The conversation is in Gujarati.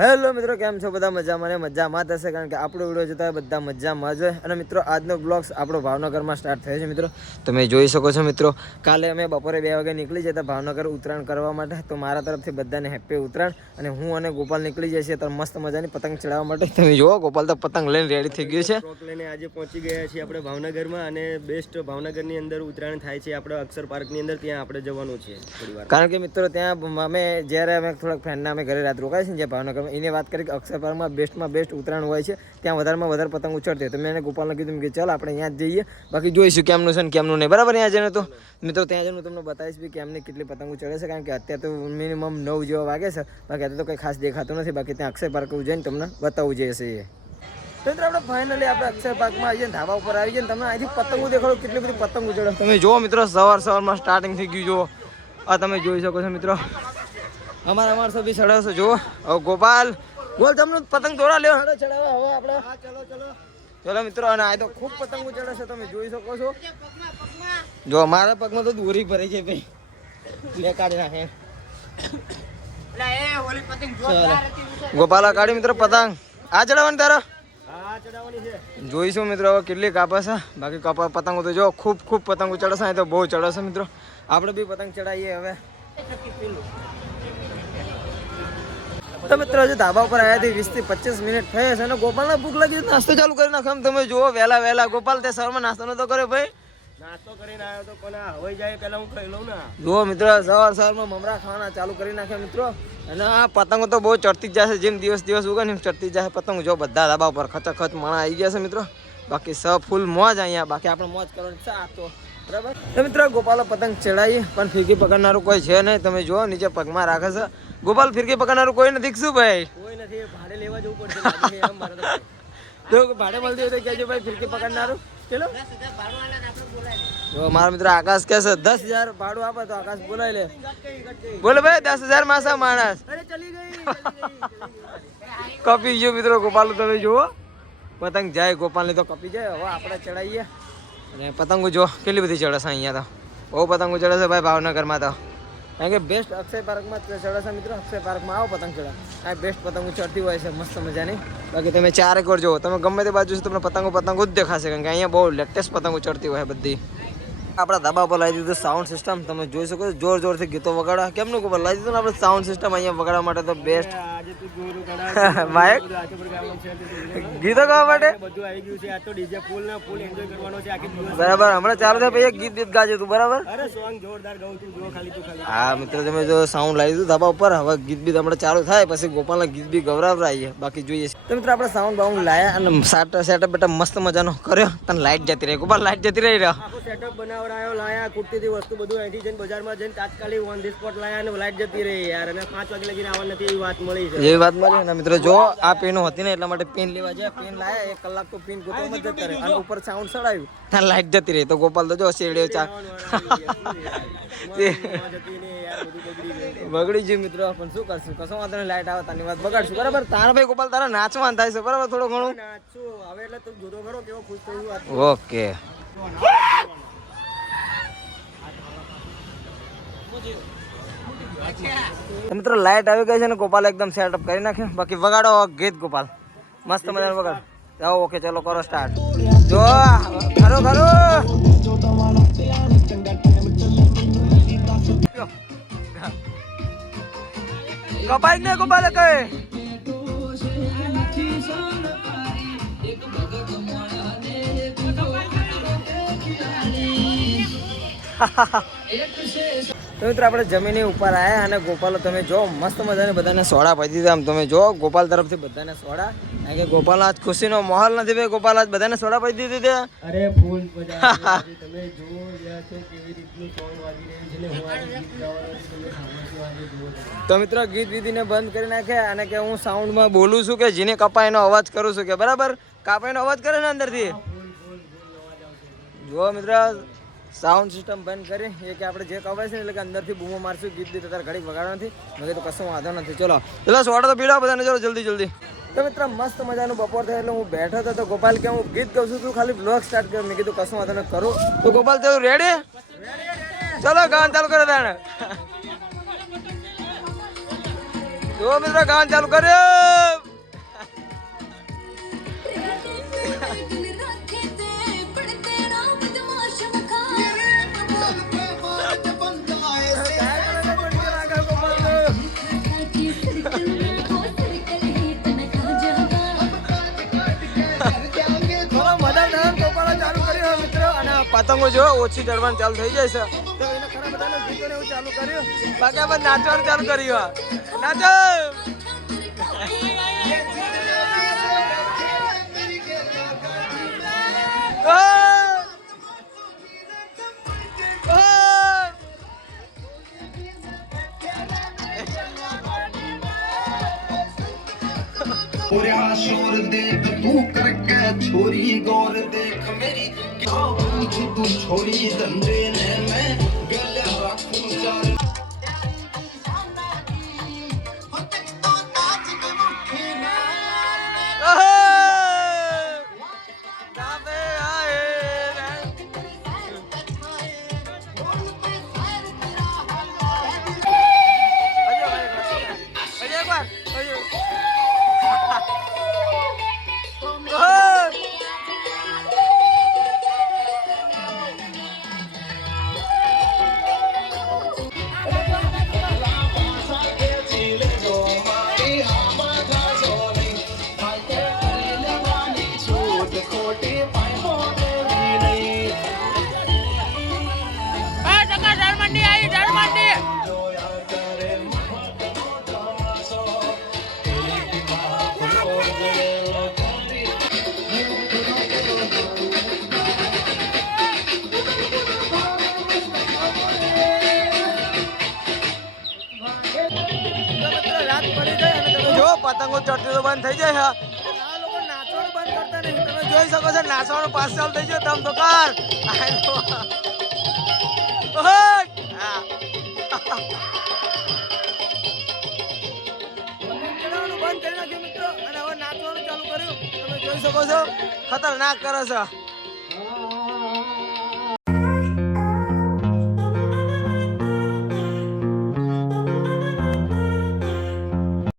હેલો મિત્રો, કેમ છો બધા? મજામાં ને મજામાં થશે, કારણ કે આપણો વિડીયો જોતા હોય બધા મજામાં જ હોય. અને મિત્રો આજનો બ્લોગ્સ આપણો ભાવનગરમાં સ્ટાર્ટ થયો છે. મિત્રો તમે જોઈ શકો છો. મિત્રો કાલે અમે બપોરે 2 વાગે નીકળી જતા ભાવનગર ઉત્તરાયણ કરવા માટે. તો મારા તરફથી બધાને હેપી ઉત્તરાયણ. અને હું અને ગોપાલ નીકળી જઈએ છીએ તો મસ્ત મજાની પતંગ ચડાવવા માટે. તમે જુઓ, ગોપાલ તો પતંગ લઈને રેડી થઈ ગયું છે. સ્ટોક લઈને આજે પહોંચી ગયા છીએ આપણે ભાવનગરમાં. અને બેસ્ટ ભાવનગરની અંદર ઉત્તરાયણ થાય છે આપણે અક્ષર પાર્કની અંદર, ત્યાં આપણે જવાનું છે થોડીવાર. કારણ કે મિત્રો ત્યાં અમે જ્યારે અમે થોડાક ફ્રેન્ડના અમે ઘરે રાત રોકાય છે ને જ્યાં ભાવનગરમાં, એને વાત કરી કે અક્ષર પાર્કમાં બેસ્ટમાં બેસ્ટ ઉત્તરાયણ હોય છે, ત્યાં વધારેમાં વધારે પતંગ ઉછળતી હોય. તો મેં એને ગોપાલને કીધું કે ચાલ આપણે ત્યાં જ જઈએ, બાકી જોઈશું કેમનું છે ને કેમનું નહીં. બરાબર, ત્યાં જઈને તો મિત્રો ત્યાં જઈને હું તમને બતાવીશ બી કે એમની કેટલી પતંગો ચડે છે. કારણ કે અત્યારે તો મિનિમમ 9 જેવા વાગે છે, બાકી અત્યારે તો કંઈ ખાસ દેખાતું નથી. બાકી ત્યાં અક્ષર પાર્ક જઈને તમને બતાવવું જોઈએ છે. મિત્રો આપણે ફાઇનલી આપણે અક્ષર પાર્કમાં આવીએ, ધાબા ઉપર આવી જઈએ. તમને અહીંથી પતંગો દેખાડો, કેટલી બધી પતંગો ચડે. તમે જુઓ મિત્રો, સવારમાં સ્ટાર્ટિંગ થઈ ગયું. જુઓ, આ તમે જોઈ શકો છો મિત્રો. અમારા સભી ચડાવશો. જુઓ હવે ગોપાલ ગોલ તમને પતંગ દોરા લેવા હડો ચડાવવા. હવે આપણે ચલો મિત્રો. અને આ તો ખૂબ પતંગો ચડે છે, તમે જોઈ શકો છો. જો મારા પગમાં તો દોરી ભરાઈ છે ભાઈ, લે કાઢી નાખે. ગોપાલા કાઢી મિત્રો પતંગ. આ ચડાવવાની તારા જોઈશું મિત્રો હવે કેટલી કાપે છે. બાકી પતંગો તો જો ખૂબ પતંગો ચડે છે. તો બહુ ચડે છે મિત્રો. આપણે બી પતંગ ચડાવીએ હવે. તો મિત્રો હજુ ધાબા ઉપર આવ્યા 20 થી 25 મિનિટ થઈ છે. અને ગોપાલને ભૂખ લાગી, નાસ્તો ચાલુ કરી નાખો. તમે જુઓ વહેલા ગોપાલ તે સવારમાં નાસ્તો નતો કર્યો ભાઈ. નાસ્તો કરીને આવ્યો તો કોના હવાઈ જાય પહેલા હું ખાઈ લઉં ને. જુઓ મિત્રો, સવારમાં મમરા ખાવાના ચાલુ કરી નાખ્યા મિત્રો. અને આ પતંગો તો બહુ ચડતી જ જશે, જેમ દિવસ ઉગે ને ચડતી જશે પતંગ. જો બધા ધાબા ઉપર ખચખચ માણા આવી ગયા છે મિત્રો. બાકી ફૂલ મોજ અહીંયા. બાકી આપણે મોજ કરવાની છે તો બરાબર. તો મિત્રો ગોપાલ પતંગ ચડાવીએ, પણ ફિરકી પકડનારું કોઈ છે નહીં. તમે જુઓ નીચે પગમાં રાખે છે. ગોપાલ ફિરકી પકડનારું કોઈ નથી શું ભાઈ? કોઈ નથી, ભાડે લેવા જવું પડશે. ભાડે મળતી હોય તો કહેજો ભાઈ, ફિરકી પકડનારું ચલો. જો મારા મિત્ર આકાશ કે છે 10,000 ભાડું આપે તો આકાશ બોલાય લે. બોલે ભાઈ 10,000 માસા માણસ. અરે ચલી ગઈ. કપી ગયો મિત્રો ગોપાલ. તમે જુઓ પતંગ જાય ગોપાલની તો કપી જાય. હવે આપણે ચડાવીએ. અને પતંગો જો કેટલી બધી ચડે છે અહીંયા. તો બહુ પતંગો ચડે છે ભાઈ ભાવનગરમાં. તો કારણ કે બેસ્ટ અક્ષય પાર્કમાં ચડે છે મિત્રો. અક્ષય પાર્કમાં આવો પતંગ ચડા, આ બેસ્ટ પતંગો ચડતી હોય છે મસ્ત મજાની. બાકી તમે 4 એકર જુઓ, તમે ગમે તે બાજુ તમને પતંગો જ દેખાશે. કારણ કે અહીંયા બહુ લેટેસ્ટ પતંગો ચડતી હોય બધી. આપણા ધાબા પર લાવી દીધું સાઉન્ડ સિસ્ટમ. તમે જોઈ શકો છો, જોરથી ગીતો વગાડવા. કેમનું ખબર લાવી દીધું ને આપણે સાઉન્ડ સિસ્ટમ અહીંયા વગાડવા માટે. તો બેસ્ટ બાઇક ગીતો ગાવા માટે બધું આવી ગયું છે. આ તો ડીજે ફૂલ એન્જોય કરવાનો છે આખી દિવસ. બરાબર. હમણાં ચાલુ થાય ભાઈ ગીત ગાજે તું. બરાબર. અરે સોંગ જોરદાર ગાઉં છું, જો ખાલી. હા મિત્રો, તમે જો સાઉન્ડ લાવી દીધું ધાબા ઉપર. હવે ગીત બી હમણાં ચાલુ થાય, પછી ગોપાલના ગીત બી ગવરાવરાઈએ. બાકી જોઈએ તો મિત્રો આપણે સાઉન્ડ બાઉન્ડ લાયા અને સેટઅપ બેટા મસ્ત મજાનો કર્યો. તને લાઈટ જતી રહી ગોપાલ, લાઈટ જતી રહી રહ્યો. આખો સેટઅપ બનાવડાયો, લાયા કુર્તીથી વસ્તુ બધું અહીંથી જઈને બજારમાં જઈને તાત્કાલિક ઓન ધી સ્પોટ લાયા અને લાઈટ જતી રહી યાર. અને 5 વાગે લગીને આવવા નથી એવી વાત મળી છે. એવી વાત મળી ને મિત્રો. જો આ પેનો હતી ને એટલા માટે પેન લેવા જાય. પેન લાયા 1 કલાક તો પેન ગોતવામાં જતા રહે. અને ઉપર સાઉન્ડ ચડાવ્યું ત્યાં લાઈટ જતી રહી. તો ગોપાલ તો જો શેડ્યો ચા બગડી ગયું મિત્રો. પણ શું કરશું, કશો વાંધો નહીં. લાઈટ આવે તાની વાત બગાડશું. બરાબર. તારા ભાઈ ગોપાલ તારા નાચવાનું થાય છે બરાબર, થોડું ઘણું નાચું હવે. એટલે તું જોતો ખરો કેવો ખુશ થયું. ઓકે. મિત્રો લાઈટ આવી ગઈ છે ને ગોપાલ એકદમ સેટઅપ કરી નાખ્યું. બાકી વગાડો ગીત ગોપાલ મસ્ત મજાનું વગાડ. ઓકે ચલો કરો સ્ટાર્ટ. જો ખરો કપાઈ ને ગોપાલ કહે તો મિત્રો આપણે જમીનની ઉપર આવ્યા અને ગોપાલ તમે જો મસ્ત મજાને બધાને સોડા પાઈ દીધા. આમ તમે જો ગોપાલ તરફથી બધાને સોડા. કારણ કે ગોપાલ આજ ખુશીનો માહોલ નથી ભાઈ. ગોપાલ આજ બધાને સોડા પાઈ દીધી છે. અરે ફૂલ મજા આવી. તમે જુઓ રહ્યા છો કેવી રીતનું સોંગ વાગી રહ્યું છે ને. હું આજે ગીત ગાવાનો છું, તમે સાંભળો છો. તો મિત્રો ગીત વિધિને બંધ કરી નાખે. અને કે હું સાઉન્ડમાં બોલું છું કે જેને કપાયનો અવાજ કરું છું કે બરાબર. કાપાયનો અવાજ કરે ને અંદરથી. જુઓ મિત્ર, સાઉન્ડ સિસ્ટમ બંધ કરી એ કે આપણે જે કવાય છે એટલે કે અંદરથી બૂમો મારશું. ગીત બી અત્યારે ઘડી વગાડવા નથી. મેં કીધું કશો વાંધો નથી. ચલો સોડા તો પીડા બધાને. ચલો જલ્દી. તો મિત્ર મસ્ત મજાનું બપોર થાય એટલે હું બેઠો હતો. તો ગોપાલ કે હું ગીત ગાઉં છું, તું ખાલી બ્લોગ સ્ટાર્ટ કર. મેં કીધું કશું વાંધો નથી કરું. તો ગોપાલ તો રેડી? ચલો ગાવાનું ચાલુ કરો તાણે. જો મિત્રો ગાવાનું ચાલુ કર્યું. પતંગો જો ઓછી ચડવાનું ચાલુ થઈ જાય છે તો એને ખરા બધાને ગીતોને એવું ચાલુ કર્યું બાકી આપણે નાચવાનું ચાલુ કર્યું નાચો शोर देख तू करके छोरी गौर देख मेरी क्या पूछ तू छोरी धंधे ने मैं गले रखूं चार પતંગો ચડતી તો બંધ થઈ જાય આ લોકો નાચવાનું બંધ કરતા નહીં તમે જોઈ શકો છો નાચવાનું પાસ ચાલુ થઈ ગયો તમ તો કર બંધ કરી નાખ્યું મિત્રો અને હવે નાચવાનું ચાલુ કર્યું તમે જોઈ શકો છો ખતરનાક કરે છે